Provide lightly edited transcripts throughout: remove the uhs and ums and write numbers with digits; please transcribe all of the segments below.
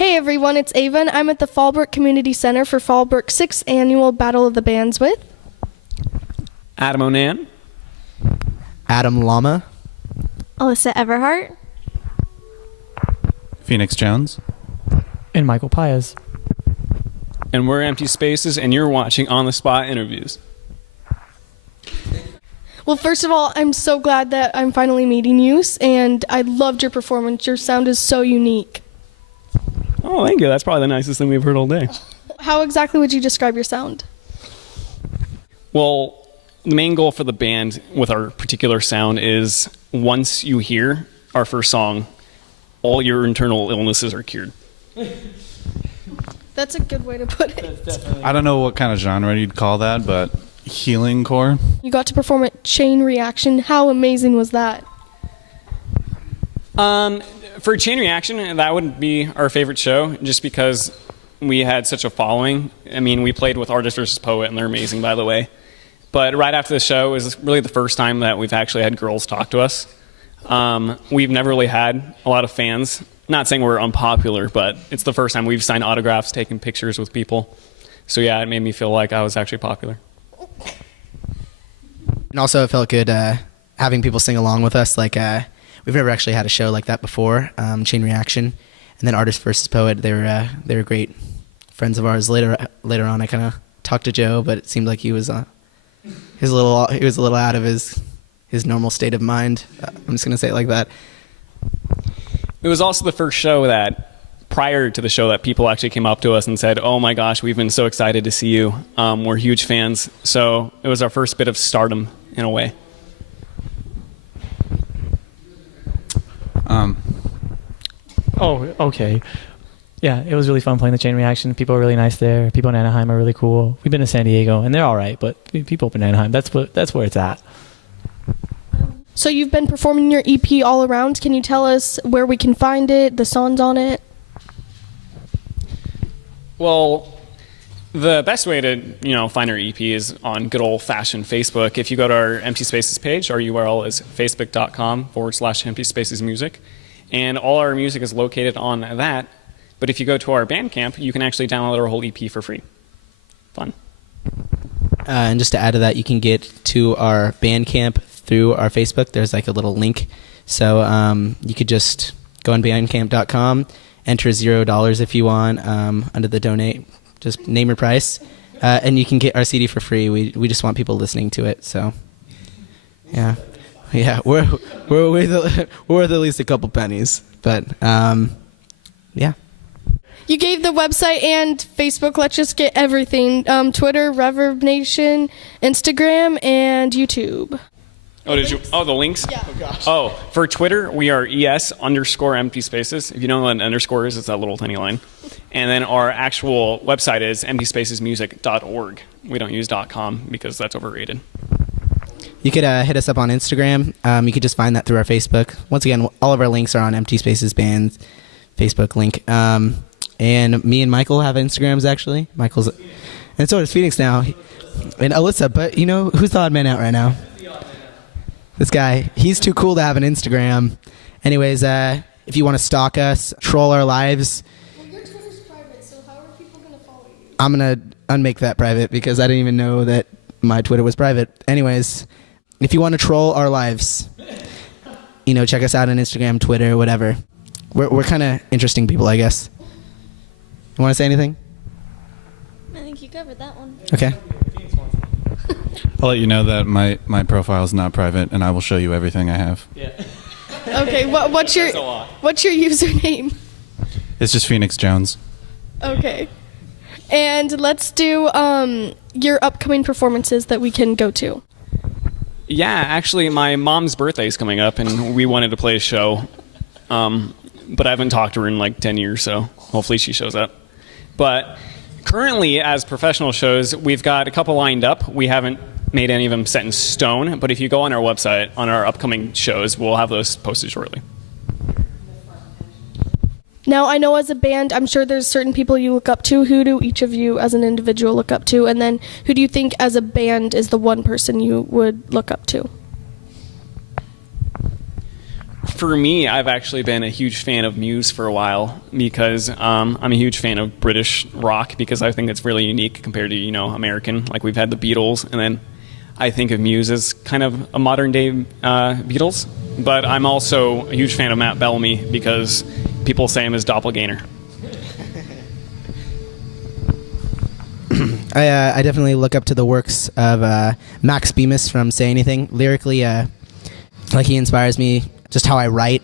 Hey everyone, it's Ava, and I'm at the Fallbrook Community Center for Fallbrook's 6th annual Battle of the Bands with Adam Onan, Adam Lama, Alyssa Everhart, Phoenix Jones, and Michael Paez. and we're Empty Spaces, and you're watching On the Spot interviews. Well, first of all, I'm so glad that I'm finally meeting you, and I loved your performance. Your sound is so unique. Oh, thank you. That's probably the nicest thing we've heard all day. How exactly would you describe your sound? Well, the main goal for the band with our particular sound is once you hear our first song, all your internal illnesses are cured. That's a good way to put it. I don't know what kind of genre you'd call that, but healing core. You got to perform at Chain Reaction. How amazing was that? For Chain Reaction, that would be our favorite show, just because we had such a following. I mean, we played with Artist versus Poet, and they're amazing, by the way. But right after the show was really the first time that we've actually had girls talk to us. We've never really had a lot of fans. Not saying we're unpopular, but it's the first time we've signed autographs, taken pictures with people. So yeah, it made me feel like I was actually popular. and also it felt good having people sing along with us. Like we've never actually had a show like that before. Chain Reaction, and then Artist versus Poet. They were great friends of ours. Later on, I kind of talked to Joe, but it seemed like he was a little out of his normal state of mind. I'm just gonna say it like that. It was also the first show that, prior to the show, that people actually came up to us and said, "Oh my gosh, we've been so excited to see you. We're huge fans." So it was our first bit of stardom in a way. Oh, okay. Yeah, it was really fun playing the Chain Reaction. People are really nice there. People in Anaheim are really cool. We've been to San Diego, and they're all right, but people up in Anaheim, that's where it's at. So you've been performing your EP all around. Can you tell us where we can find it, the songs on it? Well, the best way to find our EP is on good old-fashioned Facebook. If you go to our Empty Spaces page, our URL is facebook.com/Empty Spaces Music, and all our music is located on that. But if you go to our Bandcamp, you can actually download our whole EP for free. Fun. And just to add to that, you can get to our Bandcamp through our Facebook. There's like a little link. So you could just go on bandcamp.com, enter $0 if you want under the donate. Just name your price. And you can get our CD for free. We just want people listening to it. So, yeah. Yeah, we're worth at least a couple pennies. But, yeah. You gave the website and Facebook. Let's just get everything. Twitter, Reverb Nation, Instagram, and YouTube. Oh, did you? Oh, the links? Yeah. Oh, gosh. Oh, for Twitter, we are ES_Empty Spaces. If you know what an underscore is, it's that little tiny line. And then our actual website is emptyspacesmusic.org. We don't use .com because that's overrated. You could hit us up on Instagram. You could just find that through our Facebook. Once again, all of our links are on Empty Spaces Band's Facebook link. And me and Michael have Instagrams, actually. And so does Phoenix now. And Alyssa, but who's the odd man out right now? This guy. He's too cool to have an Instagram. Anyways, if you want to stalk us, troll our lives. Well, your Twitter's private, so how are people going to follow you? I'm going to unmake that private because I didn't even know that my Twitter was private. Anyways, if you want to troll our lives, check us out on Instagram, Twitter, whatever. We're kind of interesting people, I guess. You want to say anything? I think you covered that one. Okay. I'll let you know that my profile is not private, and I will show you everything I have. Yeah. Okay, what's your username? It's just Phoenix Jones. Okay. And let's do your upcoming performances that we can go to. Yeah, actually, my mom's birthday is coming up, and we wanted to play a show. But I haven't talked to her in like 10 years, so hopefully she shows up. But currently, as professional shows, we've got a couple lined up. We haven't made any of them set in stone, but if you go on our website, on our upcoming shows, we'll have those posted shortly. Now, I know as a band, I'm sure there's certain people you look up to. Who do each of you as an individual look up to? And then who do you think as a band is the one person you would look up to? For me, I've actually been a huge fan of Muse for a while because I'm a huge fan of British rock because I think it's really unique compared to, American. Like we've had the Beatles, and then I think of Muse as kind of a modern day Beatles. But I'm also a huge fan of Matt Bellamy because people say I'm his doppelganger. I definitely look up to the works of Max Bemis from Say Anything. Lyrically, like he inspires me. Just how I write,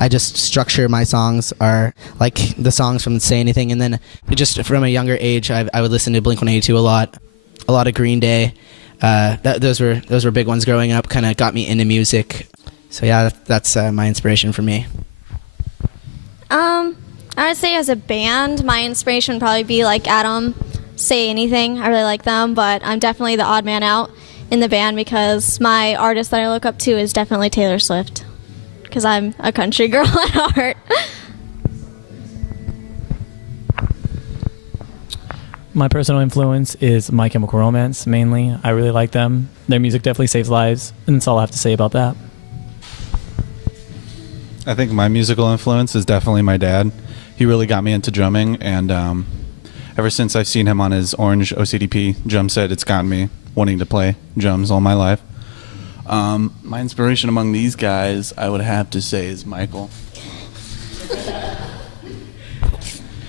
I just structure my songs are like the songs from Say Anything, and then just from a younger age, I would listen to Blink-182 a lot of Green Day. Those were big ones growing up. Kind of got me into music. So yeah, that's my inspiration for me. I would say as a band, my inspiration would probably be like Adam, Say Anything. I really like them, but I'm definitely the odd man out in the band because my artist that I look up to is definitely Taylor Swift because I'm a country girl at heart. My personal influence is My Chemical Romance, mainly. I really like them. Their music definitely saves lives, and that's all I have to say about that. I think my musical influence is definitely my dad. He really got me into drumming, and ever since I've seen him on his orange OCDP drum set, it's gotten me wanting to play drums all my life. My inspiration among these guys, I would have to say, is Michael.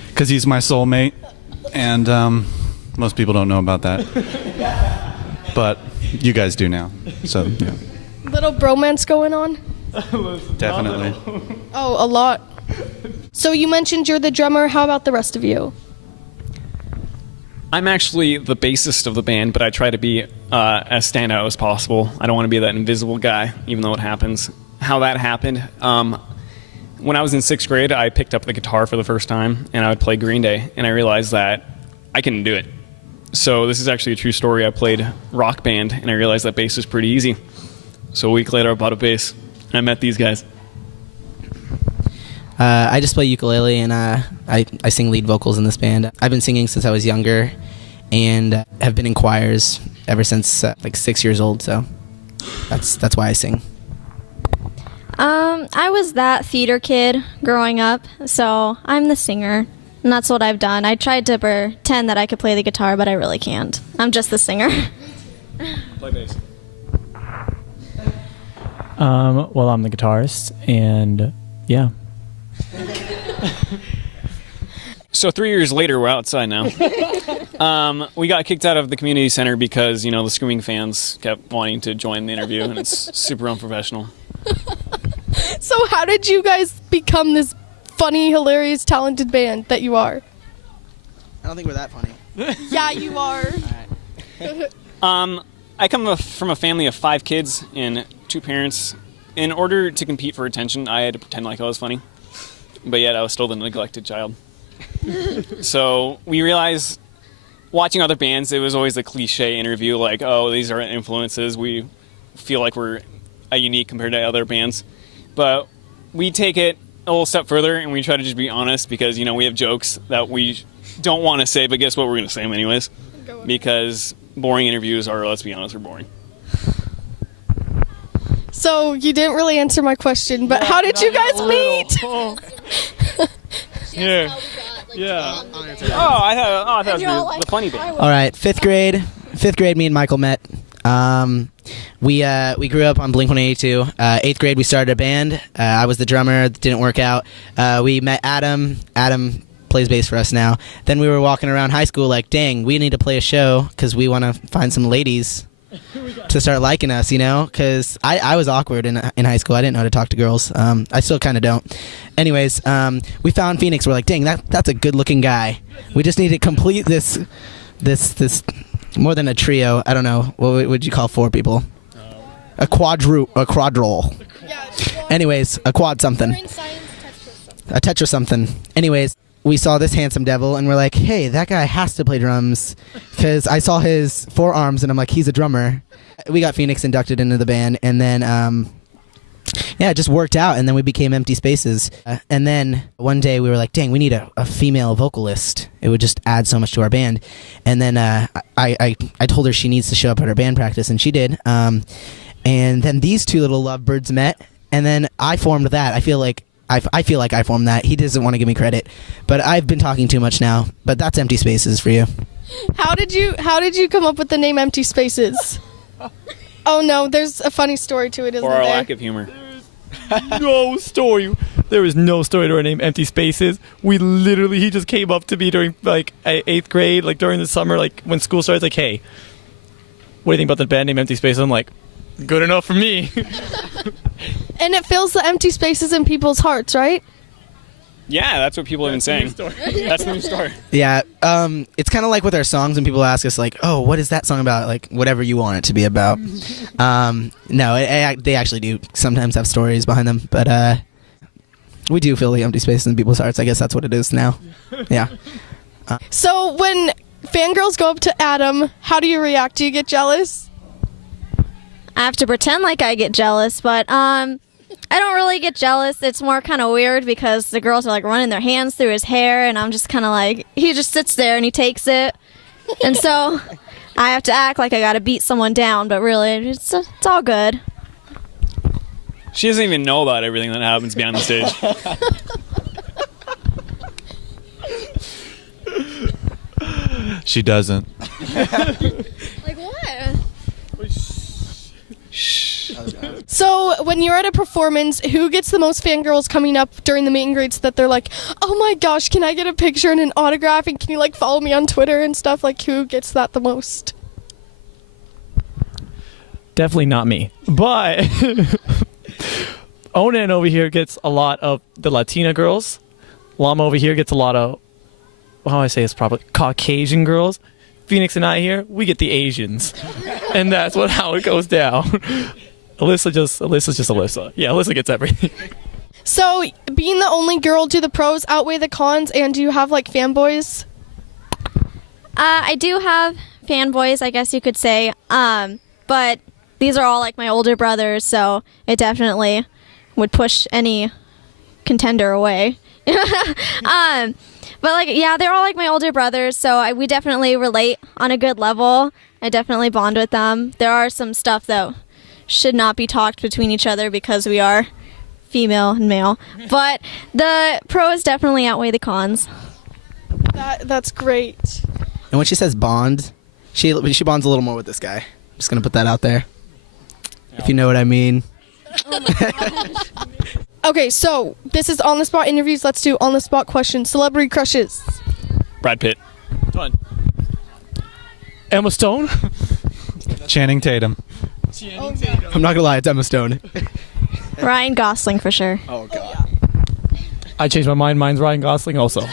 Because he's my soulmate, and most people don't know about that. But you guys do now, so yeah. Little bromance going on? Definitely. Oh, a lot. So you mentioned you're the drummer. How about the rest of you? I'm actually the bassist of the band, but I try to be as standout as possible. I don't want to be that invisible guy, even though it happens. How that happened, when I was in 6th grade, I picked up the guitar for the first time, and I would play Green Day, and I realized that I couldn't do it. So this is actually a true story. I played Rock Band, and I realized that bass was pretty easy. So a week later, I bought a bass, and I met these guys. I just play ukulele, and I sing lead vocals in this band. I've been singing since I was younger, and have been in choirs ever since like 6 years old. So that's why I sing. I was that theater kid growing up, so I'm the singer, and that's what I've done. I tried to pretend that I could play the guitar, but I really can't. I'm just the singer. Play bass. Well, I'm the guitarist, and yeah. So 3 years later, we're outside now. We got kicked out of the community center because, the screaming fans kept wanting to join the interview, and it's super unprofessional. So how did you guys become this funny, hilarious, talented band that you are? I don't think we're that funny. Yeah, you are. I come from a family of 5 kids and 2 parents. In order to compete for attention, I had to pretend like I was funny. But yet I was still the neglected child. So we realized, watching other bands, it was always the cliche interview, like, oh, these are influences. We feel like we're unique compared to other bands. But we take it a little step further, and we try to just be honest because, we have jokes that we don't want to say, but guess what? We're going to say them anyways. Because boring interviews are, let's be honest, are boring. So you didn't really answer my question, but how did you guys meet? Yeah. Yeah. I thought it was the funny bit. All right, 5th grade. 5th grade, me and Michael met. We grew up on Blink-182. 8th grade, we started a band. I was the drummer. It didn't work out. We met Adam. Adam plays bass for us now. Then we were walking around high school like, dang, we need to play a show because we want to find some ladies to start liking us, because I was awkward in high school. I didn't know how to talk to girls. I still kind of don't. Anyways, we found Phoenix. We're like, dang, that's a good-looking guy. We just need to complete this more than a trio. I don't know. What would you call 4 people? A quadrille. Anyways, a quad something. A tetra something. Anyways, we saw this handsome devil, and we're like, hey, that guy has to play drums, because I saw his forearms, and I'm like, he's a drummer. We got Phoenix inducted into the band, and then, it just worked out, and then we became Empty Spaces. And then one day we were like, dang, we need a female vocalist. It would just add so much to our band. And then I told her she needs to show up at our band practice, and she did. And then these 2 little lovebirds met, and then I formed that. I feel like I formed that. He doesn't want to give me credit, but I've been talking too much now. But that's Empty Spaces for you. How did you come up with the name Empty Spaces? Oh no, there's a funny story to it, isn't Or our there? lack of humor. No story. There was no story to our name, Empty Spaces. He just came up to me during like 8th grade, like during the summer, like when school starts, like, hey, what do you think about the band name Empty Spaces? I'm like, good enough for me. And it fills the empty spaces in people's hearts, right? Yeah, that's what people have been saying. That's the new story. Yeah, it's kind of like with our songs when people ask us, like, oh, what is that song about? Like, whatever you want it to be about. No, they actually do sometimes have stories behind them, but we do fill the empty spaces in people's hearts. I guess that's what it is now. Yeah. So when fangirls go up to Adam, how do you react? Do you get jealous? I have to pretend like I get jealous, but I don't really get jealous. It's more kind of weird because the girls are like running their hands through his hair, and I'm just kind of like, he just sits there and he takes it, and so I have to act like I got to beat someone down, but really, it's all good. She doesn't even know about everything that happens behind the stage. She doesn't. Like what? So when you're at a performance, who gets the most fangirls coming up during the meet and greets that they're like, oh my gosh, can I get a picture and an autograph, and can you like follow me on Twitter and stuff? Like, who gets that the most? Definitely not me. But Onan over here gets a lot of the Latina girls. Llama over here gets a lot of, how do I say this properly, Caucasian girls. Phoenix and I here, we get the Asians. And that's how it goes down. Alyssa's just Alyssa. Yeah, Alyssa gets everything. So being the only girl, do the pros outweigh the cons, and do you have like fanboys? I do have fanboys, I guess you could say, but these are all like my older brothers, so it definitely would push any contender away. But like, yeah, they're all like my older brothers, so we definitely relate on a good level. I definitely bond with them. There are some stuff that should not be talked between each other because we are female and male, but the pros definitely outweigh the cons. That's great. And when she says bond, she bonds a little more with this guy. I'm just gonna put that out there, if you know what I mean. Okay, so this is on the spot interviews. Let's do on the spot questions. Celebrity crushes. Brad Pitt. Done. Emma Stone? Channing Tatum. I'm not gonna lie, it's Emma Stone. Ryan Gosling for sure. Oh god. I changed my mind. Mine's Ryan Gosling also.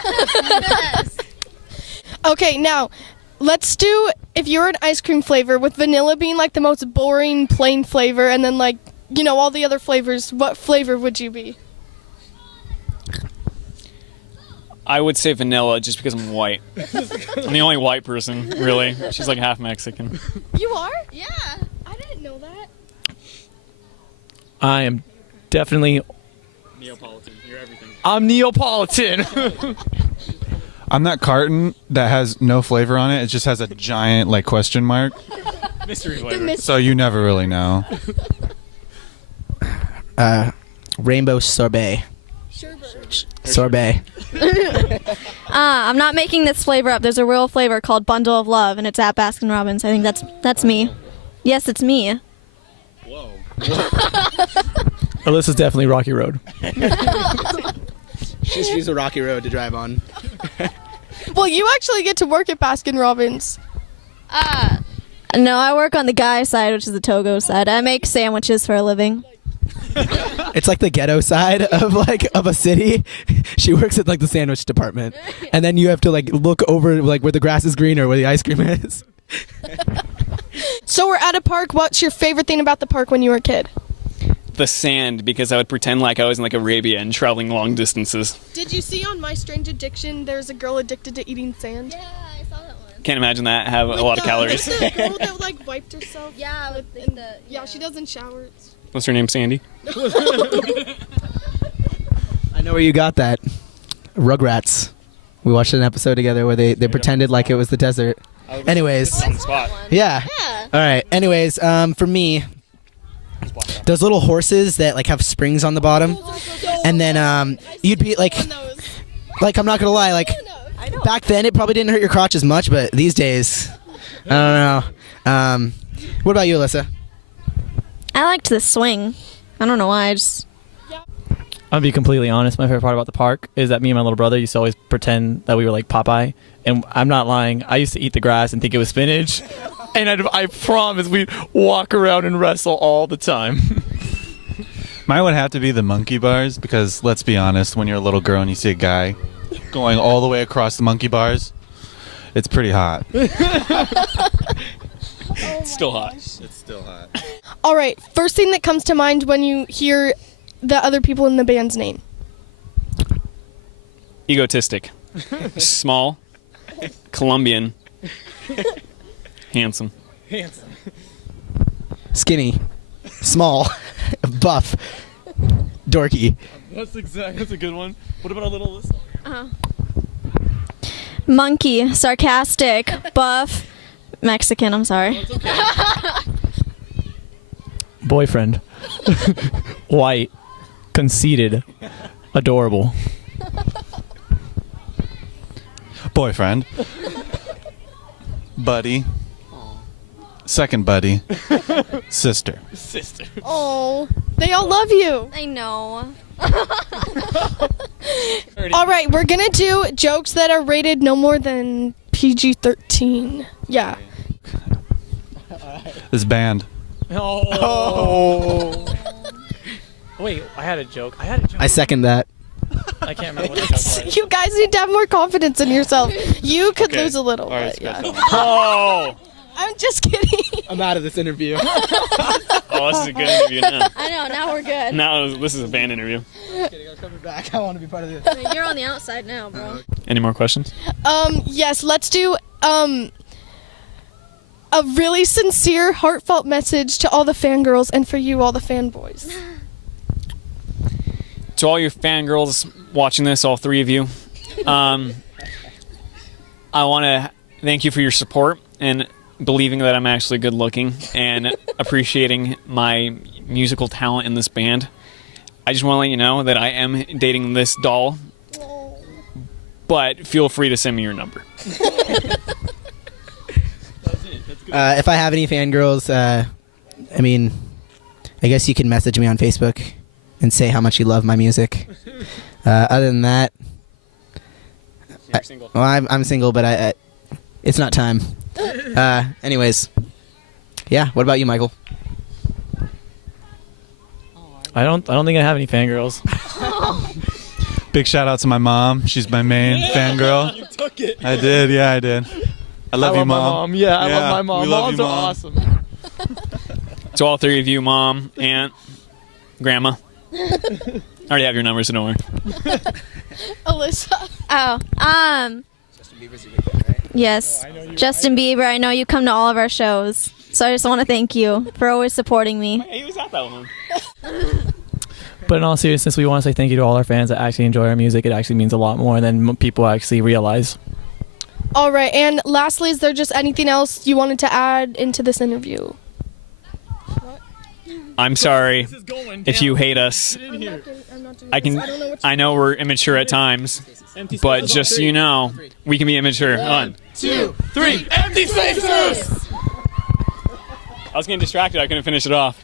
Okay, now let's do, if you're an ice cream flavor, with vanilla being like the most boring plain flavor, and then like, you know, all the other flavors, what flavor would you be? I would say vanilla just because I'm white. I'm the only white person, really. She's like half Mexican. You are? Yeah. I didn't know that. I am definitely... Neapolitan. You're everything. I'm Neapolitan. I'm that carton that has no flavor on it. It just has a giant like question mark. Mystery flavor. So you never really know. Rainbow sorbet. Sorbet. I'm not making this flavor up. There's a real flavor called Bundle of Love, and it's at Baskin Robbins. I think that's me. Yes, it's me. Whoa. Alyssa's definitely Rocky Road. She's a rocky road to drive on. Well, you actually get to work at Baskin Robbins. No, I work on the guy side, which is the Togo side. I make sandwiches for a living. It's like the ghetto side of a city. She works at like the sandwich department, and then you have to like look over like where the grass is greener, where the ice cream is. So we're at a park. What's your favorite thing about the park when you were a kid? The sand, because I would pretend like I was in like Arabia and traveling long distances. Did you see on My Strange Addiction there's a girl addicted to eating sand? Yeah, I saw that one. Can't imagine that. Have a lot of calories. The girl that like wiped herself. Yeah, Yeah, she doesn't shower. What's her name, Sandy? I know where you got that. Rugrats. We watched an episode together where they pretended like it was the desert. Anyways, On the spot. yeah. All right. Anyways, for me, those little horses that like have springs on the bottom, and then you'd be like I'm not gonna lie, like back then it probably didn't hurt your crotch as much, but these days, I don't know. What about you, Alyssa? I liked the swing. I don't know why. I'll be completely honest. My favorite part about the park is that me and my little brother used to always pretend that we were like Popeye. And I'm not lying. I used to eat the grass and think it was spinach. And I promise we'd walk around and wrestle all the time. Mine would have to be the monkey bars because, let's be honest, when you're a little girl and you see a guy going all the way across the monkey bars, it's pretty hot. It's still hot. It's still hot. All right, first thing that comes to mind when you hear the other people in the band's name. Egotistic. Small. Colombian. Handsome. Skinny, small, buff, dorky. That's a good one. What about a little Alyssa? Monkey, sarcastic, buff, Mexican. I'm sorry. Boyfriend. White. Conceited. Adorable. Boyfriend. Buddy. Second buddy. Sister. Oh, they all love you. I know. All right, we're gonna do jokes that are rated no more than PG-13. Yeah. This band. Oh. Wait, I had a joke. I second that. I can't remember what the joke was. You guys need to have more confidence in yourself. You could lose a little, All right, but yeah. Oh! I'm just kidding. I'm out of this interview. Oh, this is a good interview now. I know. Now we're good. Now this is a band interview. I'm coming back. I want to be part of this. You're on the outside now, bro. Any more questions? Yes, let's do a really sincere, heartfelt message to all the fangirls and for you, all the fanboys. To all your fangirls watching this, all three of you, I want to thank you for your support and believing that I'm actually good looking and appreciating my musical talent in this band. I just want to let you know that I am dating this doll, but feel free to send me your number. If I have any fangirls, I mean, I guess you can message me on Facebook and say how much you love my music. Other than that, You're single. well, I'm single, but I it's not time. Anyways, yeah. What about you, Michael? I don't think I have any fangirls. Big shout out to my mom. She's my main fangirl. You took it. I did. Yeah, I did. I love you, my Mom. mom. Yeah, I love my mom. We love Moms you, are Mom. awesome. To all three of you, Mom, Aunt, Grandma. I already have your numbers, so don't worry. Alyssa. Yes. Justin Bieber, I know you come to all of our shows. So I just want to thank you for always supporting me. Hey, he was at that one. But in all seriousness, we want to say thank you to all our fans that actually enjoy our music. It actually means a lot more than people actually realize. All right, and lastly, is there just anything else you wanted to add into this interview? I'm sorry if you hate us. I know we're immature at times, but just so you know, we can be immature. 1, 2, 3, empty spaces! I was getting distracted. I couldn't finish it off.